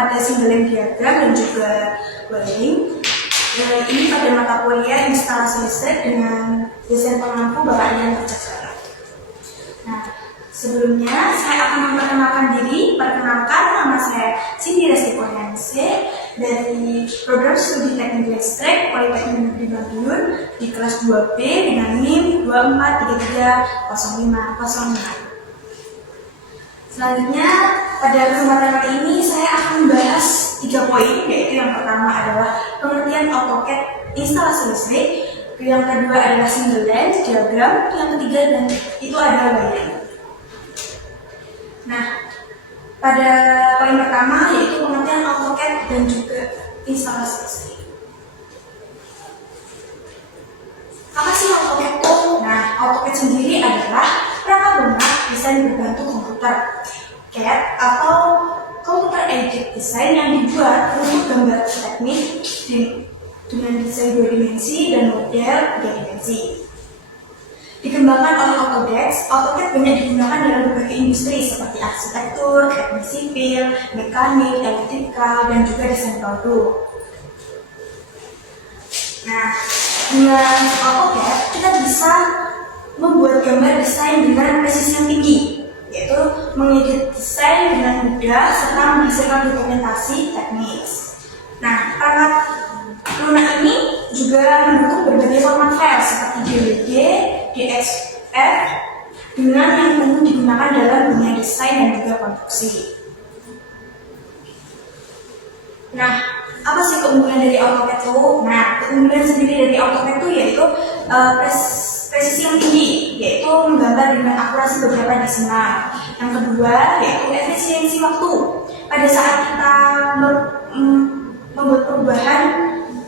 pada single line diagram dan juga wiring. Ini pada mata kuliah instalasi listrik dengan desain pengampu Bapak Ian Tercakra. Nah, sebelumnya saya akan memperkenalkan diri. Perkenalkan, nama saya Cindy Resti Poyanse dari Program Studi Teknik Listrik Politeknik Negeri Madiun di kelas 2B dengan NIM 24330505. Selanjutnya, pada kesempatan kali ini saya akan membahas 3 poin, yaitu yang pertama adalah pengertian AutoCAD instalasi listrik, yang kedua adalah single line diagram, yang ketiga dan itu adalah wiring. Nah, pada poin pertama yaitu pengertian AutoCAD dan juga instalasi listrik. Apa sih AutoCAD itu? Nah, AutoCAD sendiri adalah perangkat lunak desain berbantu komputer CAD atau Computer Aided Design yang dibuat untuk gambar teknik dengan desain 2 dimensi dan model 3 dimensi. Dikembangkan oleh Autodesk, AutoCAD banyak digunakan dalam berbagai industri seperti arsitektur, teknik sipil, mekanik, elektrikal, dan juga desain produk. Nah, dengan AutoCAD kita bisa membuat gambar desain dengan presisi yang tinggi, yaitu mengedit desain dengan mudah serta menghasilkan dokumentasi teknis. Nah, perangkat lunak ini juga mendukung berbagai format file seperti DWG, DXF dengan yang umum digunakan dalam dunia desain dan juga konstruksi. Nah, apa sih keunggulan dari AutoCAD itu? Nah, keunggulan sendiri dari AutoCAD itu yaitu presisi yang tinggi, yaitu menggambar dengan akurasi beberapa desimal. Yang kedua yaitu efisiensi waktu. Pada saat kita membuat perubahan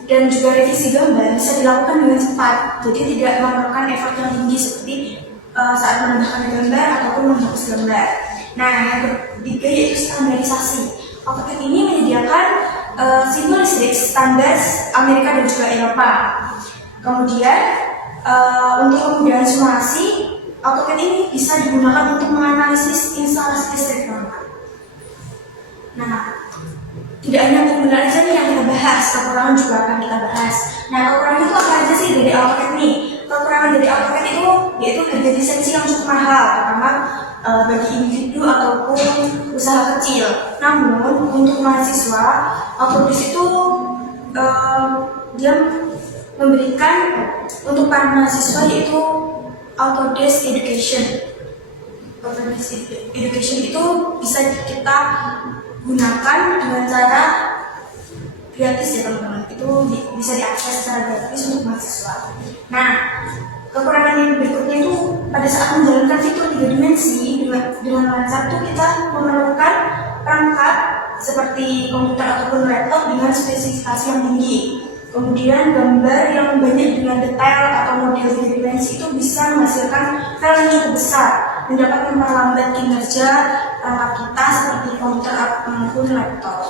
dan juga revisi gambar bisa dilakukan dengan cepat, jadi tidak memerlukan effort yang tinggi seperti saat menambahkan gambar ataupun menghapus gambar. Nah, yang ketiga yaitu standarisasi. AutoCAD ini menyediakan simbol listrik standar Amerika dan juga Eropa. Kemudian untuk kemudahan simulasi, AutoCAD ini bisa digunakan untuk menganalisis instalasi listrik normal. Nah, tidak hanya keunggulan saja yang kita bahas, kekurangan juga akan kita bahas. Nah, kekurangan itu apa aja sih dari AutoCAD ini? Kekurangan dari AutoCAD itu yaitu harga lisensi yang cukup mahal, terutama bagi individu ataupun usaha kecil. Namun untuk mahasiswa, Autodesk itu dia memberikan untuk para mahasiswa yaitu Autodesk Education. Autodesk Education itu bisa kita gunakan dengan cara gratis ya teman-teman. Itu bisa diakses secara gratis untuk mahasiswa. Nah, kekurangan yang berikutnya itu pada saat menjalankan fitur 3 dimensi dengan lancar itu kita memerlukan perangkat seperti komputer ataupun laptop dengan spesifikasi yang tinggi. Kemudian gambar yang banyak dengan detail atau model 3 dimensi itu bisa menghasilkan file yang cukup besar dan dapat memperlambat kinerja perangkat kita seperti komputer ataupun laptop.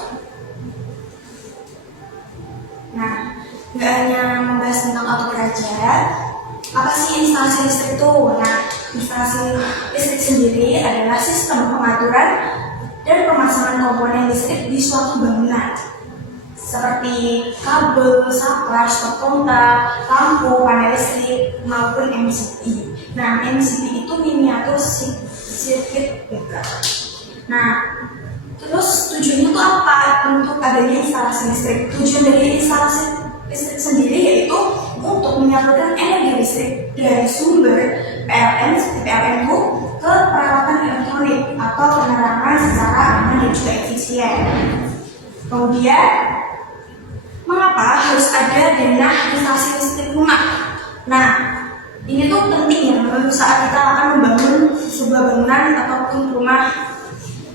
Nah, nggak hanya membahas tentang AutoCAD aja. Apa sih instalasi listrik itu? Nah, instalasi listrik sendiri adalah sistem pengaturan dan pemasangan komponen listrik di suatu bangunan seperti kabel, saklar, stop kontak, lampu, panel listrik, maupun MCB. Nah, MCB itu miniatur circuit breaker. Nah, terus tujuannya itu apa untuk adanya instalasi listrik? Tujuan dari instalasi listrik sendiri yaitu untuk menyalurkan energi listrik dari sumber PLN seperti PLN itu ke peralatan elektronik atau penerangan secara aman dan juga efisien. Kemudian, mengapa harus ada denah instalasi listrik lunak? Nah, ini tuh penting ya saat kita akan membangun sebuah bangunan ataupun rumah.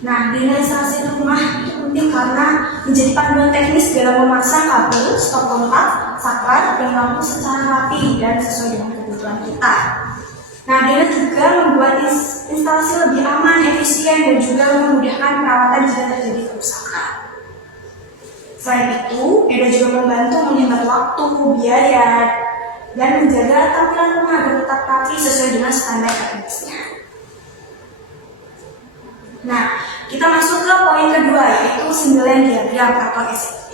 Nah, denah instalasi rumah itu penting karena menjadi panduan teknis dalam memasang kabel, stop kontak, saklar, dan lampu secara rapi dan sesuai dengan kebutuhan kita. Nah, denah juga membuat instalasi lebih aman, efisien, dan juga memudahkan perawatan jika terjadi kerusakan. Selain itu, denah juga membantu menghemat waktu, biaya, dan menjaga tampilan rumah agar tetap rapi sesuai dengan standar teknisnya. Nah, kita masuk ke poin kedua, yaitu single line diagram atau SLD.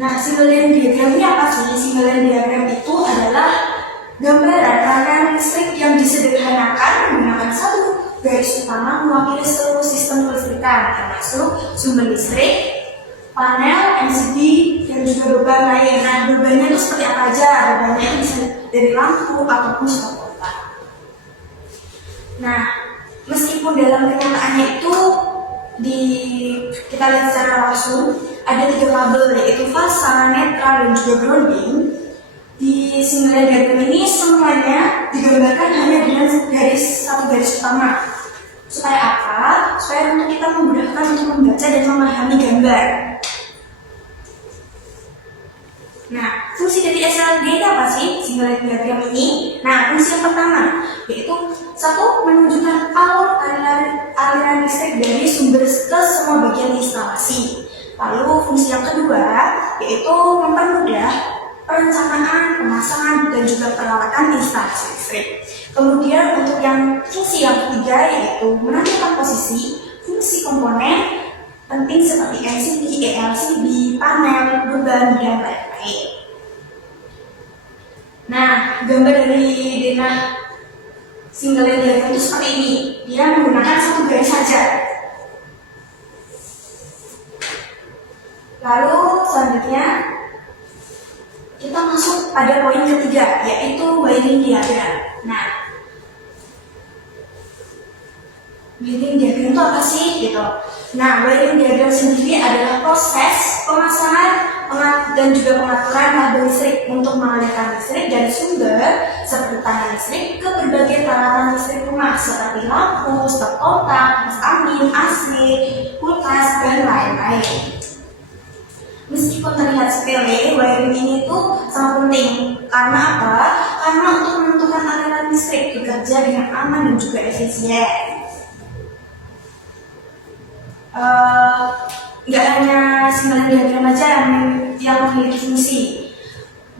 Nah, single line diagram ini apa sih? Single line diagram itu adalah gambaran rangkaian listrik yang disederhanakan menggunakan satu garis utama mewakili seluruh sistem kelistrikan, termasuk sumber listrik, panel, MCB, dan juga beban lain. Nah, bebannya itu seperti apa aja? Bebannya itu bisa dari lampu ataupun stop kontak. Nah, meskipun dalam kenyataannya itu kita lihat secara langsung ada 3 kabel, yaitu fasa, netral, dan juga grounding. Di single line diagram ini semuanya digambarkan hanya dengan satu garis utama. Supaya apa? Supaya untuk kita memudahkan untuk membaca dan memahami gambar. Nah, fungsi dari SLD itu apa sih? Single line diagram ini. Nah, fungsi yang pertama yaitu satu, menunjukkan alur aliran listrik dari sumber ke semua bagian instalasi. Lalu fungsi yang kedua yaitu mempermudah perencanaan, pemasangan, dan juga perawatan instalasi listrik. Kemudian untuk yang fungsi yang ketiga yaitu menentukan posisi, fungsi komponen penting seperti MCB, ELCB, panel, beban, dan lain-lain. Nah, gambar dari denah single line diagram itu seperti ini. Dia menggunakan satu garis saja. Lalu selanjutnya kita masuk pada poin ketiga, yaitu wiring diagram. Nah, wiring diagram itu apa sih? Gitu. Nah, wiring diagram sendiri adalah proses pemasangan dan juga pengaturan kabel listrik untuk mengalirkan listrik dari sumber seperti panel listrik ke berbagai peralatan listrik rumah seperti lampu, stop kontak, kipas angin, AC, kulkas, dan lain-lain. Meskipun terlihat sepele, wiring ini tuh sangat penting. Karena apa? Karena untuk menentukan aliran listrik bekerja dengan aman dan juga efisien. Nggak hanya single line diagram aja yang memiliki fungsi.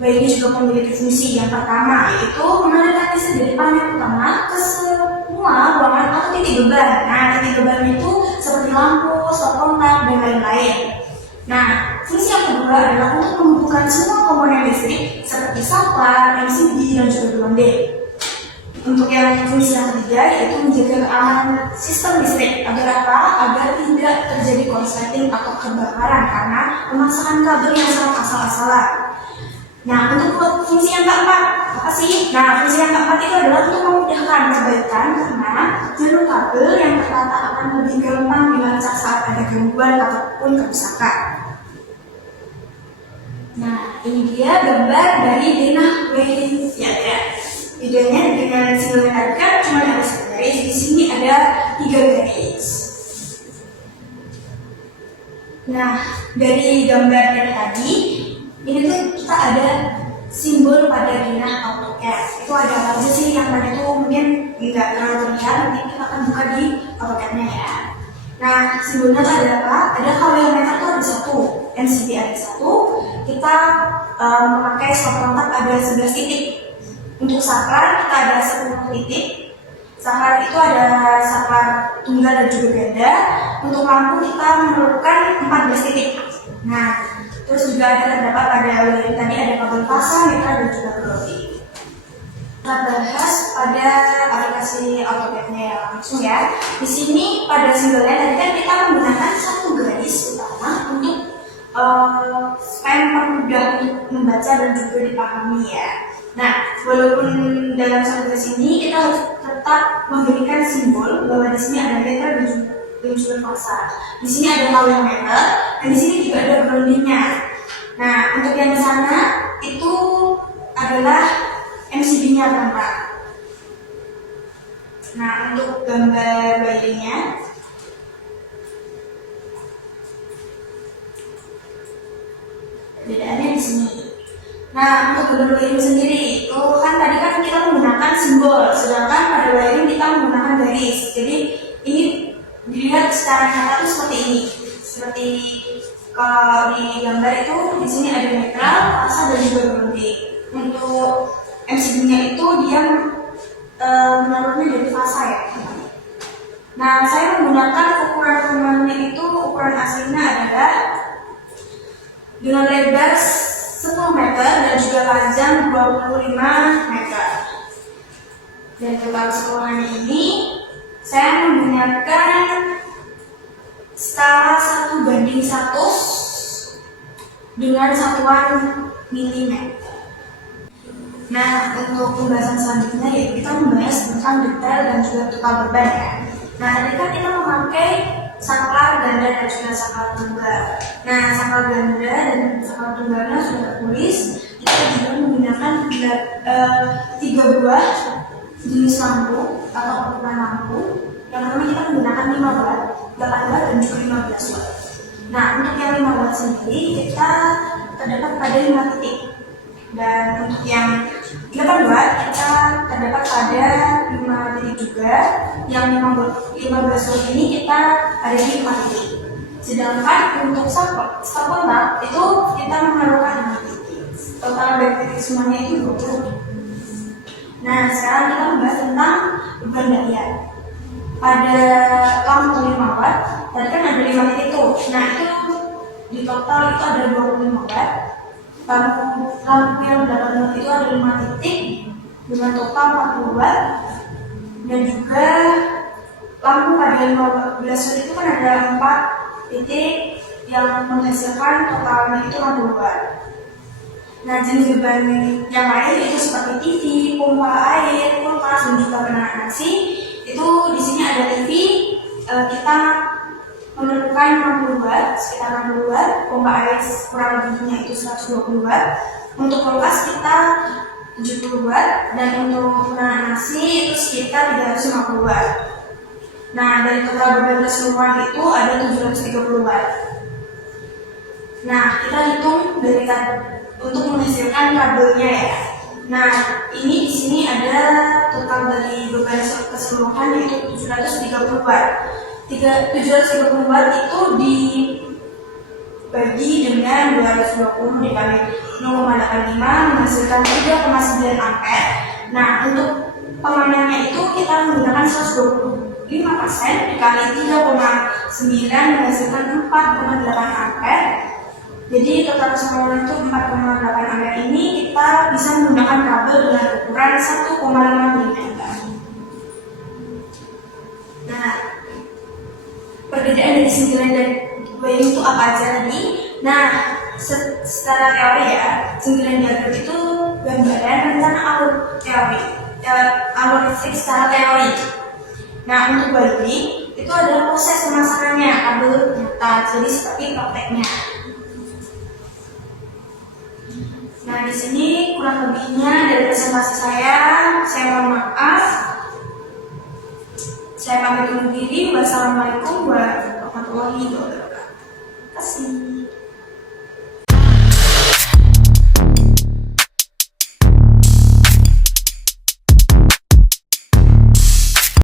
Wiring juga memiliki fungsi. Yang pertama yaitu mengalirkan listrik dari panel utama ke semua ruangan atau titik beban. Nah, titik beban itu seperti lampu, stop kontak, dan lain-lain. Nah, fungsi yang kedua adalah untuk menghubungkan semua komponen listrik seperti saklar, MCB, dan juga grounding. Untuk yang fungsi yang ketiga yaitu menjaga keamanan sistem listrik agar apa? Agar tidak terjadi korsleting atau kebakaran karena pemasangan kabel yang sangat asal-asalan. Nah, untuk fungsi yang keempat apa sih? Nah, fungsi yang keempat itu adalah untuk memudahkan perbaikan karena jalur kabel yang tertata akan lebih gampang dilacak saat ada gangguan ataupun kerusakan. Nah, ini dia gambar dari denah wiring diagram. Videonya dengan single line diagram cuma ada satu garis. Di sini ada 3 garis. Nah, dari gambar yang tadi, ini tuh kita ada simbol pada denah AutoCAD. Itu ada apa aja sih yang tadi tuh mungkin nggak terlalu terlihat. Nanti kita akan buka di AutoCAD-nya ya. Nah, simbolnya tuh ada apa? Ada KW meter tuh ada 1, MCB ada 1. Kita memakai stop kontak ada 11 titik. Untuk saklar kita ada 10 titik. Saklar itu ada saklar tunggal dan juga ganda. Untuk lampu kita memerlukan 14 titik. Nah, terus juga ada terdapat pada wiring tadi ada kabel fasa, netral, dan juga grounding. Kita bahas pada aplikasi AutoCAD-nya ya langsung ya. Di sini pada single line tadi kan kita menggunakan satu garis utama untuk supaya mempermudah untuk membaca dan juga dipahami ya. Nah, walaupun dalam satu garis ini kita harus tetap memberikan simbol bahwa di sini ada meter dan juga fasa. Di sini ada KW meter dan di sini juga ada groundingnya. Nah, untuk yang di sana itu adalah MCB-nya teman-teman. Nah, untuk gambar wiringnya perbedaannya di sini. Nah, untuk gambar wiring sendiri itu kan tadi kan kita menggunakan simbol, sedangkan pada wiring kita menggunakan garis. Jadi ini dilihat secara nyata itu seperti ini. Seperti kalau di gambar itu di sini ada netral, fasa, dan juga grounding. Untuk MCB-nya itu dia menurunnya dari fasa ya. Nah, saya menggunakan ukuran rumahnya itu, ukuran aslinya adalah dengan lebar 10 meter dan juga panjang 25 meter. Dan total sekolahnya ini saya menggunakan skala 1:100 dengan satuan milimeter. Nah, untuk pembahasan selanjutnya yaitu kita membahas tentang detail dan juga total beban ya. Nah, tadi kan kita memakai saklar ganda dan juga saklar tunggal. Nah, saklar ganda dan saklar tunggalnya sudah tertulis. Kita juga menggunakan 3 buah jenis lampu atau ukuran lampu. Yang pertama kita menggunakan 5 watt, 8 watt dan juga 15 watt. Nah, untuk yang 5 watt sendiri kita terdapat pada 5 titik. Dan untuk yang 8 watt kita terdapat pada 5 titik juga. Yang 15 watt ini kita ada di 4 titik. Sedangkan untuk stop kontak itu kita memerlukan 5 titik. Total dari titik semuanya itu 20. Nah, sekarang kita membahas tentang beban daya. Pada lampu 5 watt, tadi kan ada 5 titik tuh. Nah, itu di total itu ada 25 watt. Lampu yang 8 watt itu ada 5 titik dengan total 40 watt. Dan juga lampu pada 15 watt itu kan ada 4 titik yang menghasilkan totalnya itu 60 watt. Nah, jenis beban yang lain itu seperti TV, pompa air, kulkas, dan juga penahan nasi. Itu di sini ada TV, kita memerlukan 60 watt, sekitar 60 watt. Pompa air kurang lebihnya itu 120 watt. Untuk kulkas kita 70 watt, dan untuk penahan nasi itu sekitar 350 watt. Nah, dari total beban keseluruhan itu ada 730 watt. Nah, kita hitung dari untuk menghasilkan kabelnya ya. Nah, ini di sini ada total dari beban keseluruhan yaitu 730 watt. 730 watt itu dibagi dengan 220 dikali 0,85 menghasilkan 3,9 ampere. Nah, untuk pemandangannya itu kita menggunakan 125% dikali 3,9 menghasilkan 4,8 ampere. Jadi total keseluruhan itu 4,8 ampere ini kita bisa menggunakan kabel dengan ukuran 1,5 mm. Nah, perbedaan dari singkiran dan wiring itu apa aja tadi? Nah, secara teori ya, singkiran diagram itu gambaran rencana alur listrik secara teori. Nah, untuk wiring itu adalah proses pemasangannya kabel nyata, jadi seperti prakteknya. Nah, di sini kurang lebihnya dari presentasi saya mohon maaf. Saya pamit undur diri. Wassalamualaikum warahmatullahi wabarakatuh. Terima kasih.